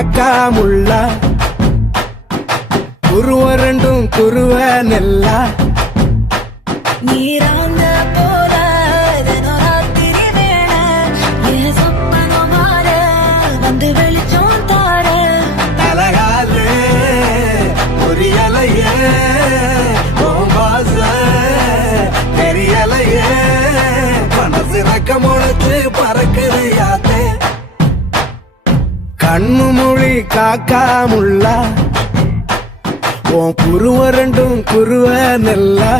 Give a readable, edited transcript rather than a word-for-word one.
காக்கா முள்ளா குருவ ரெண்டும் குருவ நெல்லா நீராங்க போல ராத்திரி வேள என் சொப்பனம் மாற வந்து வெளிச்சம் தார அழகாலே ஒரு இலையே வாச தெரியலையே மனசு ரக்க முளைச்சு பறக்குது யாத்தே கண்ணு மொழி காக்கா முள்ளா உன் குருவ ரெண்டும் குருவ நெல்லா